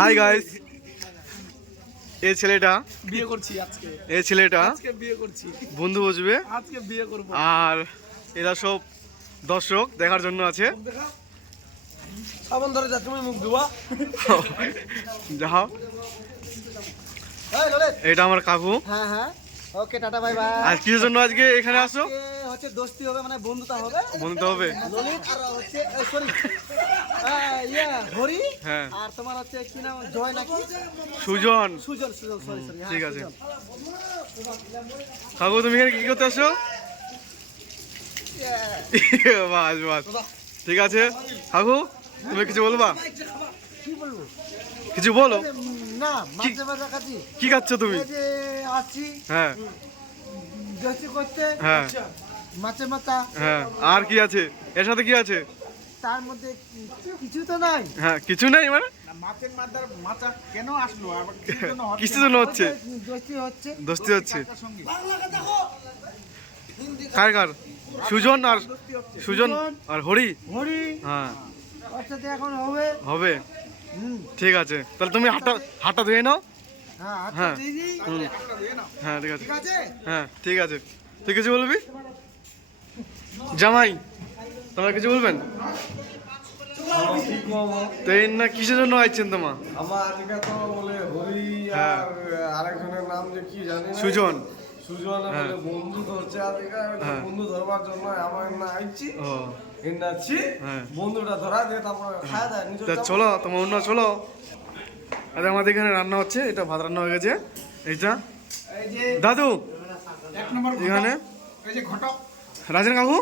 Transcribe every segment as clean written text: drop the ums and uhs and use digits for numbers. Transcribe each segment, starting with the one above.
Hi guys, এই ছেলেটা বিয়ে করছি আজকে। এই ছেলেটা আজকে বিয়ে করছি, বন্ধু বুঝবে, আজকে বিয়ে করব। আর এরা সব দর্শক দেখার জন্য আছে। সাবন ধরে যা, তুমি মুখ ধোয়া। যাও, এটা আমার কাকু। হ্যাঁ হ্যাঁ, ওকে, টাটা বাই বাই। আর কিসের জন্য আজকে এখানে আসছো? হচ্ছে দোস্তি হবে, মানে বন্ধুতা হবে। বন্ধুত্ব হবে। ললিত আর হচ্ছে সরি হরি, হ্যাঁ। আর তোমার হচ্ছে কি নাম, জয় নাকি সুজন। Sujan, Sujan, sorry sorry. ঠিক আছে কাকু, তুমি এখানে কি করতে আসছো? বাস বাস, ঠিক আছে কাকু, তুমি কিছু বলবা? কি বলবো? কিছু বলো। না, মাঝে মাঝে কাছি কি খাচ্ছ তুমি? এই যে আছি হ্যাঁ দোস্তি করতে। হ্যাঁ মাছে মাথা, হ্যাঁ, আর কি আছে এর সাথে? কি আছে তার মধ্যে? কিছু তো নাই। হ্যাঁ, কিছু নেই মানে? মাছের মাথার মাথা কেন আসলো আবার? কিসের জন্য হচ্ছে? দোস্তি হচ্ছে। দোস্তি হচ্ছে। কার কার? সুজন আর সুজন আর হরি। হরি হ্যাঁ ওর সাথে এখন হবে। হবে, ঠিক আছে। তাহলে তুমি হাতটা ধুয়ে নাও। হ্যাঁ আচ্ছা, হ্যাঁ দিদি। হ্যাঁ, ঠিক আছে। ঠিক আছে। হ্যাঁ ঠিক আছে, তুই কিছু বলবি? জামাই, তোমরা কিছু বলবেন? তো এই না কিসের জন্য আইছেন তোমার? আমার আজকে তো বলে হরি হ্যাঁ। আর আরেকজনের নাম যে কি জানি না। সুজন। সুজন হ্যাঁ। বলে বন্ধু ধরছে আজকে। হ্যাঁ। বন্ধু ধরবার জন্য আমার না আইছি। ও নাচ্ছি হ্যাঁ। বন্ধুটা ধরা দিয়ে তারপরে খাওয়া দেয় নিজের তা চলো, তোমার অন্য চলো। আরে আমাদের এখানে রান্না হচ্ছে, এটা ভাত রান্না হয়ে গেছে। এইটা এই যে দাদু, এক নম্বর এখানে এই যে ঘটক, রাজেন কাকু,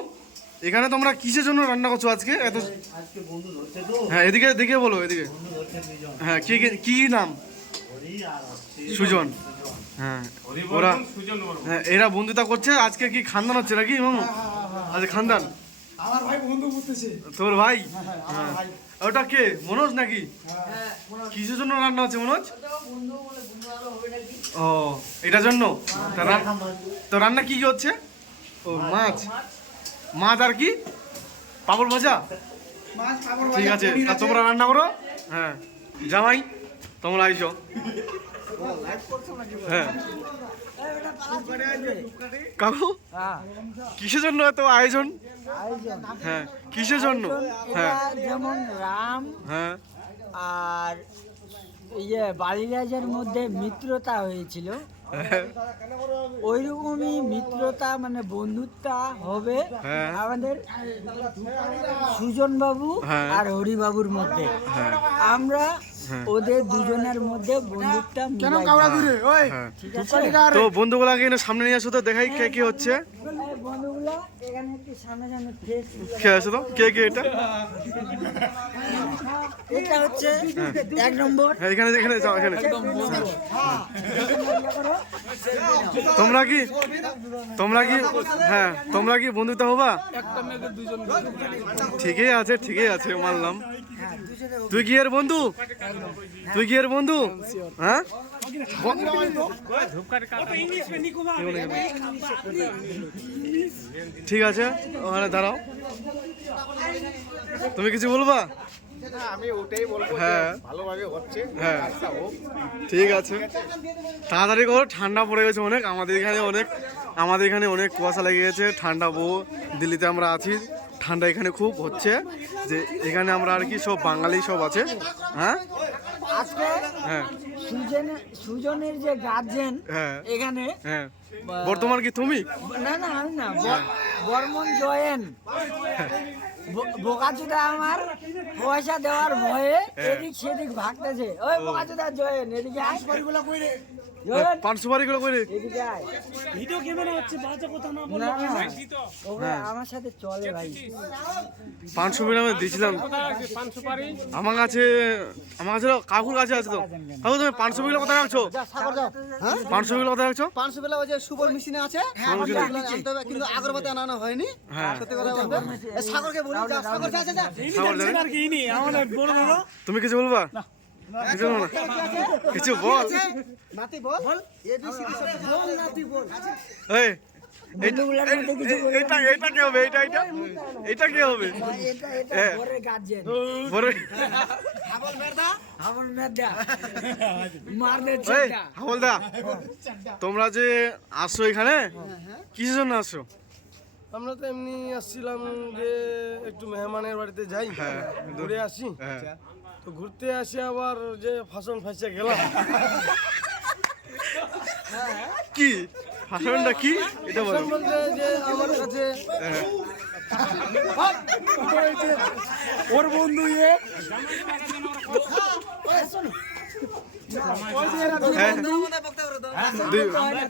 এখানে তোমরা কিসের জন্য রান্না করছো আজকে? এত আজকে বন্ধু ধরতে তো, হ্যাঁ, এদিকে দেখে বলো, এদিকে। বন্ধু ধরতে দুজন, হ্যাঁ, কি কি নাম? হরি আর হচ্ছে সুজন। হ্যাঁ, ওরা হ্যাঁ, এরা বন্ধুতা করছে আজকে। কি খানদান হচ্ছে নাকি মামু? আজ খানদান। আমার ভাই বন্ধু বুঝতেছে। তোর ভাই? আমার ভাই। ওটা কে, মনোজ নাকি? হ্যাঁ, কিসের জন্য রান্না হচ্ছে মনোজ? বন্ধু বলে বন্ধু আলো হবে নাকি? ও, এটার জন্য। তো রান্না কি কি হচ্ছে? ও মাছ। মাছ আর কি? পাপড় ভাজা। মাছ খাবার ঠিক আছে, তা তোমরা রান্না করো। হ্যাঁ জামাই, তোমরা আইসো। হ্যাঁ কাকু, হ্যাঁ, কিসের জন্য এত আয়োজন? আয়োজন। হ্যাঁ, কিসের জন্য? হ্যাঁ এরা যেমন রাম হ্যাঁ আর বালিরাজের মধ্যে মিত্রতা হয়েছিল, ওইরকমই মিত্রতা মানে বন্ধুত্বা হবে হ্যাঁ। আমাদের সুজন বাবু হ্যাঁ। আর হরি বাবুর মধ্যে। হ্যাঁ। আমরা হ্যাঁ। ওদের দুজনের মধ্যে বন্ধুত্বা কেন মিলাই কাউরা দিই। দূরে? ওই হ্যাঁ। ঠিক আছে? তো বন্ধুগুলাকে এনে সামনে নিয়ে আসো তো, দেখাই কে কে হচ্ছে। এই বন্ধুগুলা এখানে একটু সামনে সামনে ফেস, কে আছে তো, কে কে এটা? এটা হচ্ছে এক নম্বর। হ্যাঁ, এখানে এখানে যাও, এখানে। হ্যাঁ। তোমরা কি হ্যাঁ, তোমরা কি বন্ধুত্ব হবা? একটা মেয়েকে দুজন ঠিকই আছে, ঠিকই আছে, মানলাম। তুই কি এর বন্ধু? তুই কি এর বন্ধু? হ্যাঁ, ঠিক আছে, ওখানে দাঁড়াও। তুমি কিছু বলবা? আমি ওটাই বলবো, হ্যাঁ ভালোভাবে হচ্ছে। হ্যাঁ, ঠিক আছে, তাড়াতাড়ি করো, ঠান্ডা পড়ে গেছে অনেক। আমাদের এখানে অনেক কুয়াশা লেগে গেছে। ঠান্ডা দিল্লিতে আমরা আছি, ঠান্ডা এখানে খুব হচ্ছে। যে এখানে আমরা আর কি সব বাঙালি সব আছে। হ্যাঁ আজকে হ্যাঁ সুজনের যে গার্জেন হ্যাঁ এখানে, হ্যাঁ, বর্তমান কি তুমি? না না আমি না, বর্মন জয়েন বোকাচুদা আমার পয়সা দেওয়ার ভয়ে এদিক সেদিক ভাগতেছে। ওই বোকাচুদা জয়েন, এদিকে আয়। জয়েন, পান সুপারি গুলো করে। এদিকে আয়। ভিডিও ক্যামেরা হচ্ছে, বাজে কথা না বললে না, না, ওকে আমার সাথে চলে ভাই। 500 মিলি আমি দিয়েছিলাম। আমার কাছে কাকুর কাছে আছে তো। কাকু, তুমি 500 মিলি কোথায় রাখছো? সাগর যাও। হ্যাঁ, 500 মিলি কোথায় রাখছো? 500 বেলা ওই যে সুপার মেশিনে আছে। হ্যাঁ, আনতে হবে, কিন্তু আগরবাতি আনানো হয়নি। হ্যাঁ, সত্যি কথা বলতে সাগরকে বলি, যা সাগর, যা যা যা। সাগর জানে? তুমি কিছু বলবা? কিছু বলো না। কিছু বল। নাতি বল, এবিসিডি সব বল, নাতি বল। এই বন্ধুগুলোর মধ্যে কিছু বলে এটা এটা কি হবে? এটা এটা এটা কি হবে? এটা এটা ঘরের গার্জেন বড় আমার মেয়েটা মারলে এই চাটা হাবলদা, তোমরা যে আসছো এখানে কিসের জন্য আসছো? আমরা তো এমনি আসছিলাম যে একটু মেহমানের বাড়িতে যাই, হ্যাঁ। ঘুরে আসি। হ্যাঁ। তো ঘুরতে আসি আবার যে ফাঁসন ফাঁসে গেলাম। কি ভাষণটা কি এটা বলো। ফাঁসন বলতে যে আমার কাছে হ্যাঁ। ওর বন্ধু ইয়ে হ্যাঁ।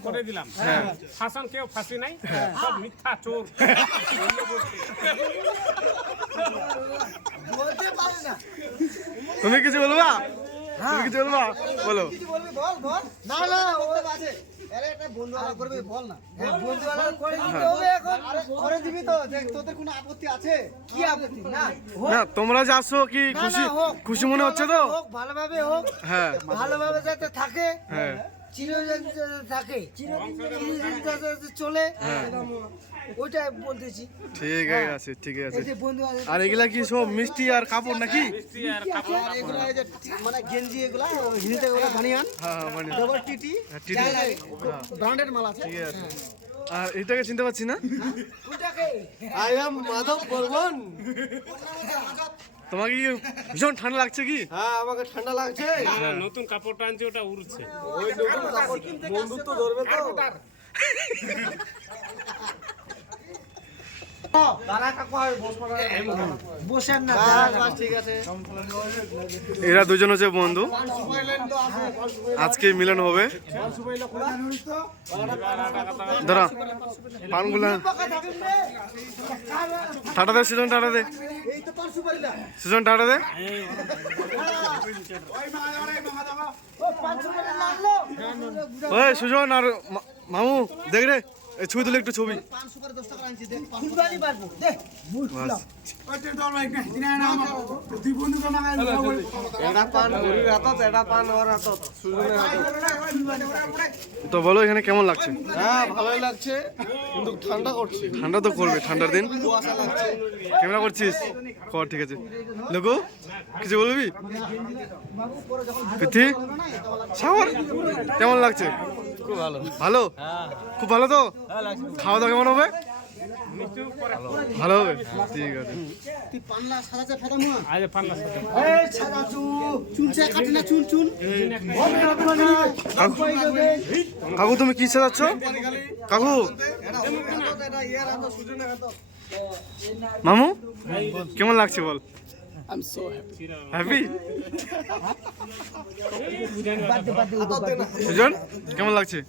করে দিলাম শাসন কেউ ফাঁসি নাই, সব মিথ্যা চোর। তুমি কিছু বলবা? তুমি কিছু বলবা? বলো। না না ও আছে আরে একটা বন্ধু আলাদা করবে বল না বন্ধু আলাদা করে দিতে হবে এখন করে দিবি তো দেখ তোদের কোনো আপত্তি আছে কি আপত্তি না না তোমরা যে আসছো কি খুশি খুশি মনে হচ্ছে তো? হোক ভালোভাবে হোক হ্যাঁ ভালোভাবে যাতে থাকে হ্যাঁ চিরদিন যাতে থাকে চিরদিন যাতে চলে ওইটাই বলতেছি ঠিক আছে ঠিক আছে। এই যে বন্ধু আছে আর এগুলা কি সব মিষ্টি আর কাপড় নাকি? আর এগুলো এই যে মানে গেঞ্জি এগুলা হিন্দিতে ওরা বানিয়ান হ্যাঁ হ্যাঁ মানে ডবল টিটি টিটি। ব্র্যান্ডেড মাল আছে ঠিক আছে। আর এটাকে চিনতে পারছি না। কোনটাকে আই এম মাধব বর্মন। তোমাকে কি ভীষণ ঠান্ডা লাগছে কি? হ্যাঁ, আমাকে ঠান্ডা লাগছে। নতুন কাপড়টা আনছি, ওটা উড়ছে। ওই নতুন কাপড় বন্ধুত্ব ধরবে তো। বসেন না ঠিক আছে এরা দুজন হচ্ছে বন্ধু, আজকে মিলন হবে। ধরো পানগুলা টাটা দে, সিজন টাটা দে, সিজন টাটা দে। ওই সুজন আর মামু দেখ রে, এই ছবি তুলে একটু ছবি। এটা পান ঘুরির হাতত, এটা পান ওর হাতত, সুজনের হাতত। তো বলো এখানে কেমন লাগছে? হ্যাঁ, ভালোই লাগছে, কিন্তু ঠান্ডা করছে। ঠান্ডা তো করবে, ঠান্ডার দিন। কুয়াশা লাগছে। ক্যামেরা করছিস? কর, ঠিক আছে। লোকো কিছু বলবি? পৃথ্বী সাগর কেমন লাগছে? খুব ভালো। ভালো, খুব ভালো। তো খাওয়া দাওয়া কেমন হবে? ভালো হবে, ঠিক আছে। আজ পান্না সাথে কাকু তুমি কি সাজাচ্ছ? কাকু মামু কেমন লাগছে বল? হ্যাপি? সুজন কেমন লাগছে?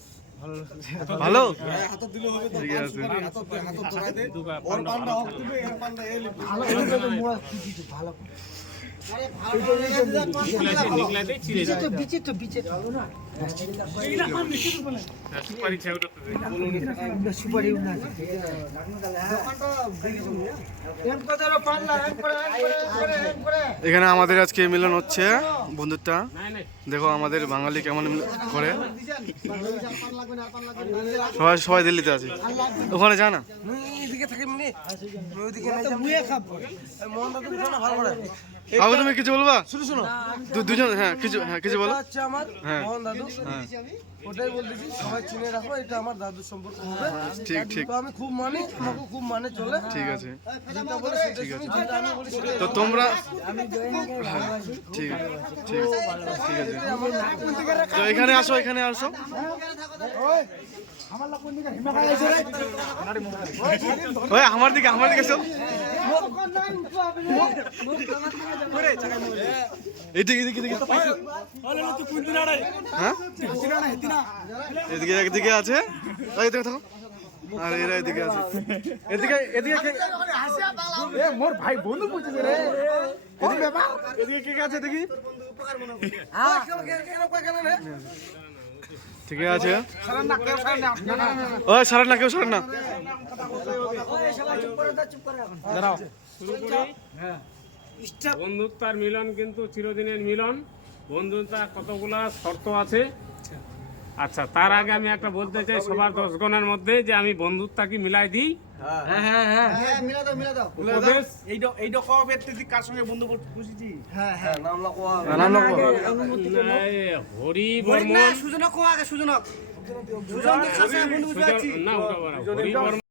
ভালো, ঠিক আছে। নিকলাতে চিড়ে যায়। সুপারি ছেউটা তো দেখ। এখানে আমাদের আজকে মিলন হচ্ছে বন্ধুটা। নাই নাই দেখো আমাদের বাঙালি কেমন করে। সবাই সবাই দিল্লিতে আছে, ওখানে যা না। এদিকে থাকি মিনি, ওইদিকে নাই যাম। মনটা তো ভীষণ ভালো করে। কাকু তুমি কিছু বলবা? শুনো শুনো, দুজন, হ্যাঁ কিছু বলো। এটা হচ্ছে আমার হ্যাঁ। মোহন দাদু। হ্যাঁ ওটাই বলতেছি, সবাই চিনে রাখো, এটা আমার দাদুর সম্পর্ক হবে। ঠিক ঠিক তো আমি খুব মানি, আমাকে খুব মানে চলে। ঠিক আছে। যেটা বলে সেটা শুনি, যেটা আমি বলি সেটা তো তোমরা আমি জয়নকে ভালোবাসি ঠিক আছে ঠিক আছে ঠিক আছে। তো এখানে আসো, এখানে আসো। ওই আমার দিকে এসো। এদিকে এদিকে এদিকে। হ্যাঁ এদিকে একদিকে আছে, ওই এদিকে থাকো। আর এরা এদিকে আছে, এদিকে এদিকে মোর ভাই বন্ধু বুঝছে রে। এদিকে কে আছে দেখি? ঠিক আছে। ওই সারেন না, কেউ সারেন না। বন্ধুত্ব আর মিলন কিন্তু চিরদিনের মিলন। বন্ধুত্ব কতগুলা শর্ত আছে, আচ্ছা, তার আগে আমি একটা বলতে চাই সবার 10 গণের মধ্যে যে আমি বন্ধুত্বকে মিলাই দিই। হ্যাঁ মিলা দাও উপদেশ এইটা কবে তুই কার সঙ্গে বন্ধু বুঝিছি? হ্যাঁ নাম লাগোয়া নাম লোক এই হরি বর্মন সুজনক আগে সুজনক সুজন তো কাছে বন্ধু বুঝতে পারছি না ওটা বড় হরি বর্মন